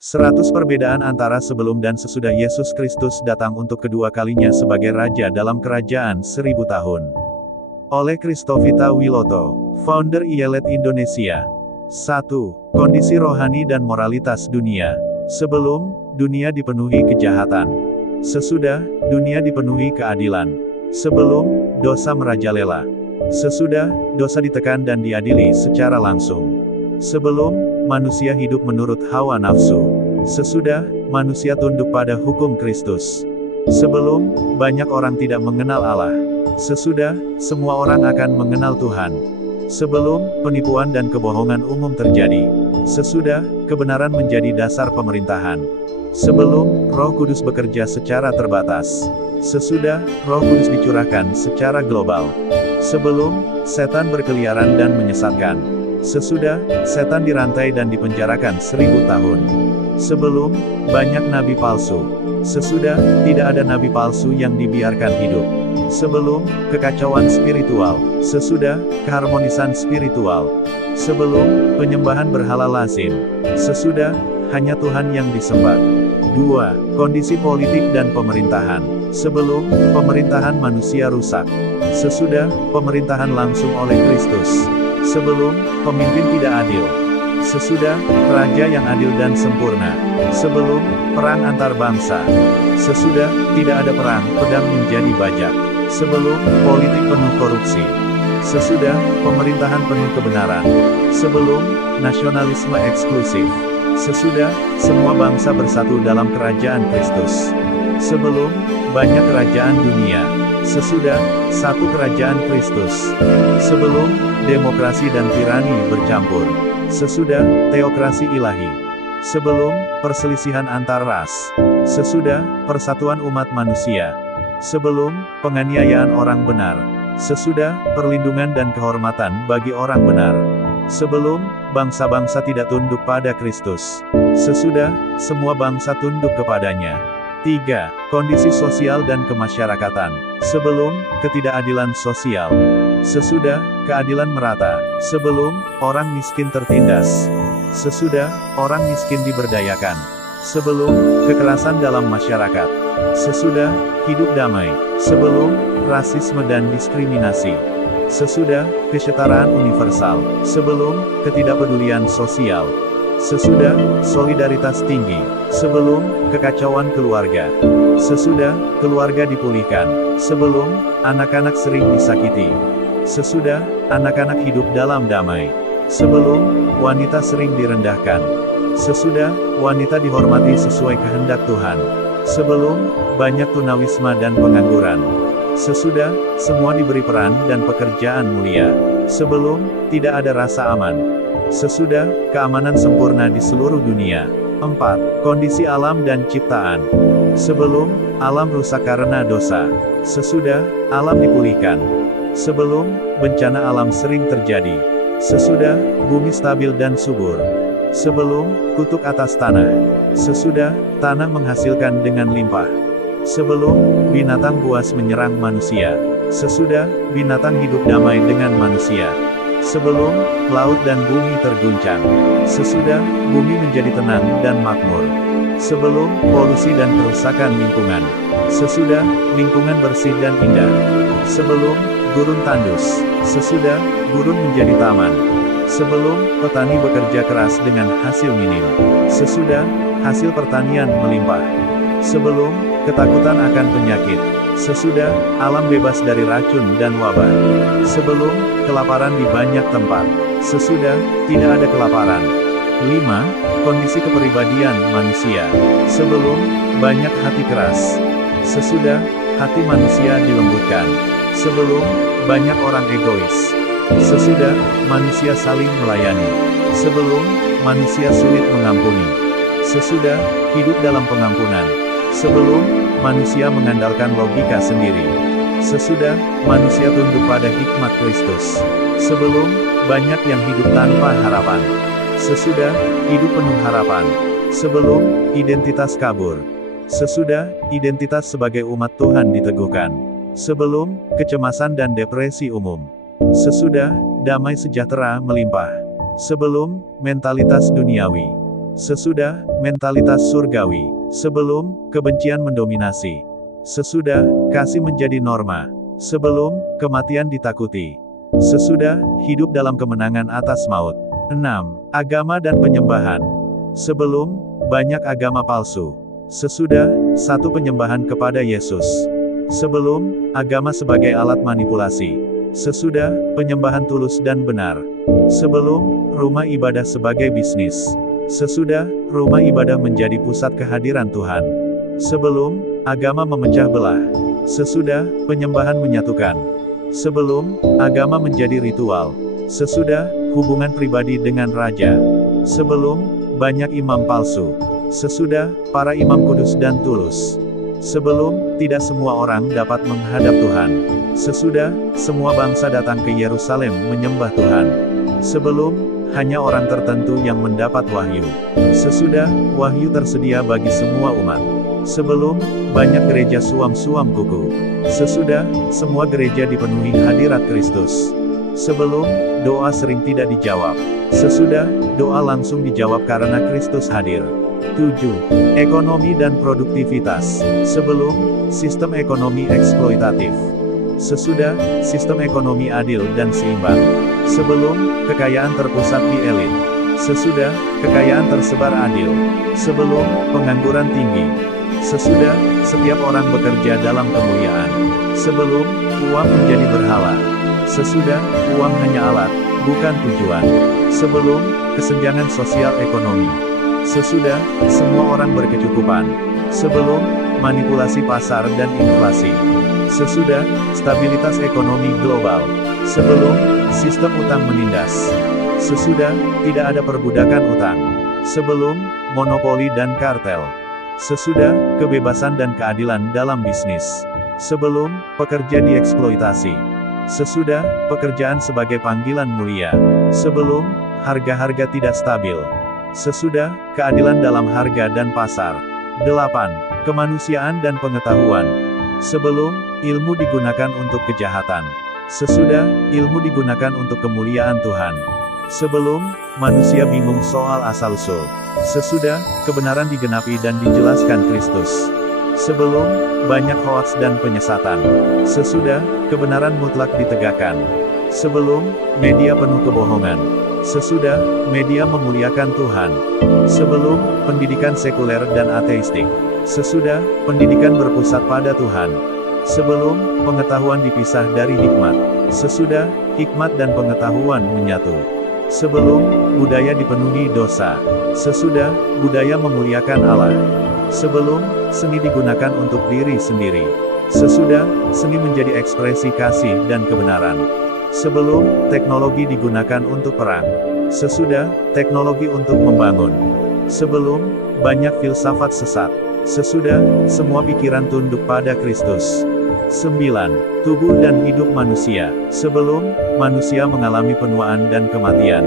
100 perbedaan antara sebelum dan sesudah Yesus Kristus datang untuk kedua kalinya sebagai Raja dalam Kerajaan 1000 tahun. Oleh Christovita Wiloto, founder IELTS Indonesia. 1. Kondisi rohani dan moralitas dunia. Sebelum, dunia dipenuhi kejahatan. Sesudah, dunia dipenuhi keadilan. Sebelum, dosa merajalela. Sesudah, dosa ditekan dan diadili secara langsung. Sebelum, manusia hidup menurut hawa nafsu. Sesudah, manusia tunduk pada hukum Kristus. Sebelum, banyak orang tidak mengenal Allah. Sesudah, semua orang akan mengenal Tuhan. Sebelum, penipuan dan kebohongan umum terjadi. Sesudah, kebenaran menjadi dasar pemerintahan. Sebelum, Roh Kudus bekerja secara terbatas. Sesudah, Roh Kudus dicurahkan secara global. Sebelum, setan berkeliaran dan menyesatkan. Sesudah, setan dirantai dan dipenjarakan 1000 tahun. Sebelum, banyak nabi palsu. Sesudah, tidak ada nabi palsu yang dibiarkan hidup. Sebelum, kekacauan spiritual. Sesudah, keharmonisan spiritual. Sebelum, penyembahan berhala lazim. Sesudah, hanya Tuhan yang disembah. 2. Kondisi politik dan pemerintahan. Sebelum, pemerintahan manusia rusak. Sesudah, pemerintahan langsung oleh Kristus. Sebelum, pemimpin tidak adil. Sesudah, raja yang adil dan sempurna. Sebelum, perang antar bangsa. Sesudah, tidak ada perang, pedang menjadi bajak. Sebelum, politik penuh korupsi. Sesudah, pemerintahan penuh kebenaran. Sebelum, nasionalisme eksklusif. Sesudah, semua bangsa bersatu dalam kerajaan Kristus. Sebelum, banyak kerajaan dunia. Sesudah, satu kerajaan Kristus. Sebelum, demokrasi dan tirani bercampur. Sesudah, teokrasi ilahi. Sebelum, perselisihan antar ras. Sesudah, persatuan umat manusia. Sebelum, penganiayaan orang benar. Sesudah, perlindungan dan kehormatan bagi orang benar. Sebelum, bangsa-bangsa tidak tunduk pada Kristus. Sesudah, semua bangsa tunduk kepadanya. 3. Kondisi sosial dan kemasyarakatan. Sebelum, ketidakadilan sosial. Sesudah, keadilan merata. Sebelum, orang miskin tertindas. Sesudah, orang miskin diberdayakan. Sebelum, kekerasan dalam masyarakat. Sesudah, hidup damai. Sebelum, rasisme dan diskriminasi. Sesudah, kesetaraan universal. Sebelum, ketidakpedulian sosial. Sesudah, solidaritas tinggi. Sebelum, kekacauan keluarga. Sesudah, keluarga dipulihkan. Sebelum, anak-anak sering disakiti. Sesudah, anak-anak hidup dalam damai. Sebelum, wanita sering direndahkan. Sesudah, wanita dihormati sesuai kehendak Tuhan. Sebelum, banyak tunawisma dan pengangguran. Sesudah, semua diberi peran dan pekerjaan mulia. Sebelum, tidak ada rasa aman. Sesudah, keamanan sempurna di seluruh dunia. 4. Kondisi alam dan ciptaan. Sebelum, alam rusak karena dosa. Sesudah, alam dipulihkan. Sebelum, bencana alam sering terjadi. Sesudah, bumi stabil dan subur. Sebelum, kutuk atas tanah. Sesudah, tanah menghasilkan dengan limpah. Sebelum, binatang buas menyerang manusia. Sesudah, binatang hidup damai dengan manusia. Sebelum, laut dan bumi terguncang. Sesudah, bumi menjadi tenang dan makmur. Sebelum, polusi dan kerusakan lingkungan. Sesudah, lingkungan bersih dan indah. Sebelum, gurun tandus. Sesudah, gurun menjadi taman. Sebelum, petani bekerja keras dengan hasil minim. Sesudah, hasil pertanian melimpah. Sebelum, ketakutan akan penyakit. Sesudah, alam bebas dari racun dan wabah. Sebelum, kelaparan di banyak tempat. Sesudah, tidak ada kelaparan. 5. Kondisi kepribadian manusia. Sebelum, banyak hati keras. Sesudah, hati manusia dilembutkan. Sebelum, banyak orang egois. Sesudah, manusia saling melayani. Sebelum, manusia sulit mengampuni. Sesudah, hidup dalam pengampunan. Sebelum, manusia mengandalkan logika sendiri. Sesudah, manusia tunduk pada hikmat Kristus. Sebelum, banyak yang hidup tanpa harapan. Sesudah, hidup penuh harapan. Sebelum, identitas kabur. Sesudah, identitas sebagai umat Tuhan diteguhkan. Sebelum, kecemasan dan depresi umum. Sesudah, damai sejahtera melimpah. Sebelum, mentalitas duniawi. Sesudah, mentalitas surgawi. Sebelum, kebencian mendominasi. Sesudah, kasih menjadi norma. Sebelum, kematian ditakuti. Sesudah, hidup dalam kemenangan atas maut. 6. Agama dan penyembahan. Sebelum, banyak agama palsu. Sesudah, satu penyembahan kepada Yesus. Sebelum, agama sebagai alat manipulasi. Sesudah, penyembahan tulus dan benar. Sebelum, rumah ibadah sebagai bisnis. Sesudah, rumah ibadah menjadi pusat kehadiran Tuhan. Sebelum, agama memecah belah. Sesudah, penyembahan menyatukan. Sebelum, agama menjadi ritual. Sesudah, hubungan pribadi dengan raja. Sebelum, banyak imam palsu. Sesudah, para imam kudus dan tulus. Sebelum, tidak semua orang dapat menghadap Tuhan. Sesudah, semua bangsa datang ke Yerusalem menyembah Tuhan. Sebelum, hanya orang tertentu yang mendapat wahyu. Sesudah, wahyu tersedia bagi semua umat. Sebelum, banyak gereja suam-suam kuku. Sesudah, semua gereja dipenuhi hadirat Kristus. Sebelum, doa sering tidak dijawab. Sesudah, doa langsung dijawab karena Kristus hadir. 7. Ekonomi dan produktivitas. Sebelum, sistem ekonomi eksploitatif. Sesudah, sistem ekonomi adil dan seimbang. Sebelum, kekayaan terpusat di elit. Sesudah, kekayaan tersebar adil. Sebelum, pengangguran tinggi. Sesudah, setiap orang bekerja dalam kemuliaan. Sebelum, uang menjadi berhala. Sesudah, uang hanya alat, bukan tujuan. Sebelum, kesenjangan sosial ekonomi. Sesudah, semua orang berkecukupan. Sebelum, manipulasi pasar dan inflasi. Sesudah, stabilitas ekonomi global. Sebelum, sistem utang menindas. Sesudah, tidak ada perbudakan utang. Sebelum, monopoli dan kartel. Sesudah, kebebasan dan keadilan dalam bisnis. Sebelum, pekerja dieksploitasi. Sesudah, pekerjaan sebagai panggilan mulia. Sebelum, harga-harga tidak stabil. Sesudah, keadilan dalam harga dan pasar. 8. Kemanusiaan dan pengetahuan. Sebelum, ilmu digunakan untuk kejahatan. Sesudah, ilmu digunakan untuk kemuliaan Tuhan. Sebelum, manusia bingung soal asal-usul. Sesudah, kebenaran digenapi dan dijelaskan Kristus. Sebelum, banyak hoaks dan penyesatan. Sesudah, kebenaran mutlak ditegakkan. Sebelum, media penuh kebohongan. Sesudah, media memuliakan Tuhan. Sebelum, pendidikan sekuler dan ateistik. Sesudah, pendidikan berpusat pada Tuhan. Sebelum, pengetahuan dipisah dari hikmat. Sesudah, hikmat dan pengetahuan menyatu. Sebelum, budaya dipenuhi dosa. Sesudah, budaya memuliakan Allah. Sebelum, seni digunakan untuk diri sendiri. Sesudah, seni menjadi ekspresi kasih dan kebenaran. Sebelum, teknologi digunakan untuk perang. Sesudah, teknologi untuk membangun. Sebelum, banyak filsafat sesat. Sesudah, semua pikiran tunduk pada Kristus. 9. Tubuh dan hidup manusia. Sebelum, manusia mengalami penuaan dan kematian.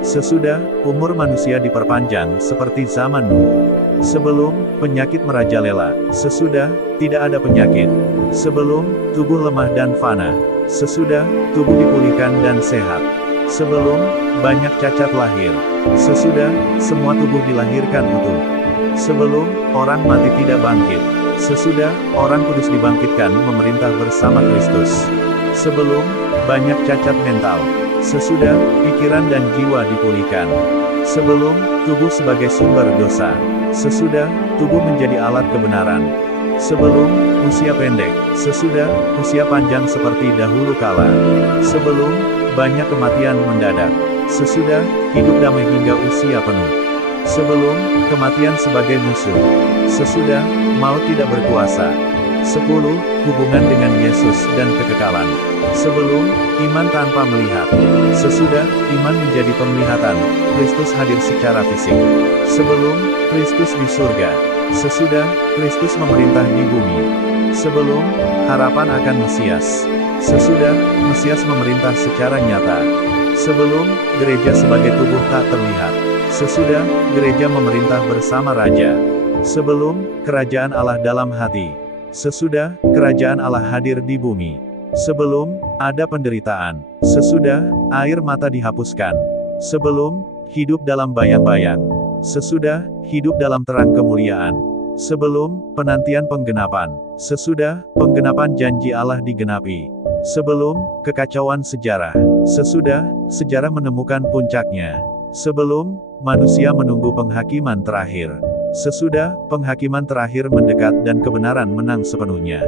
Sesudah, umur manusia diperpanjang seperti zaman Nuh. Sebelum, penyakit merajalela. Sesudah, tidak ada penyakit. Sebelum, tubuh lemah dan fana. Sesudah, tubuh dipulihkan dan sehat. Sebelum, banyak cacat lahir. Sesudah, semua tubuh dilahirkan utuh. Sebelum, orang mati tidak bangkit. Sesudah, orang kudus dibangkitkan memerintah bersama Kristus. Sebelum, banyak cacat mental. Sesudah, pikiran dan jiwa dipulihkan. Sebelum, tubuh sebagai sumber dosa. Sesudah, tubuh menjadi alat kebenaran. Sebelum, usia pendek. Sesudah, usia panjang seperti dahulu kala. Sebelum, banyak kematian mendadak. Sesudah, hidup damai hingga usia penuh. Sebelum, kematian sebagai musuh. Sesudah, maut tidak berkuasa. 10. Hubungan dengan Yesus dan kekekalan. Sebelum, iman tanpa melihat. Sesudah, iman menjadi penglihatan. Kristus hadir secara fisik. Sebelum, Kristus di surga. Sesudah, Kristus memerintah di bumi. Sebelum, harapan akan Mesias. Sesudah, Mesias memerintah secara nyata. Sebelum, gereja sebagai tubuh tak terlihat. Sesudah, gereja memerintah bersama Raja. Sebelum, kerajaan Allah dalam hati. Sesudah, kerajaan Allah hadir di bumi. Sebelum, ada penderitaan. Sesudah, air mata dihapuskan. Sebelum, hidup dalam bayang-bayang. Sesudah, hidup dalam terang kemuliaan. Sebelum, penantian penggenapan. Sesudah, penggenapan janji Allah digenapi. Sebelum, kekacauan sejarah. Sesudah, sejarah menemukan puncaknya. Sebelum, manusia menunggu penghakiman terakhir. Sesudah, penghakiman terakhir mendekat dan kebenaran menang sepenuhnya.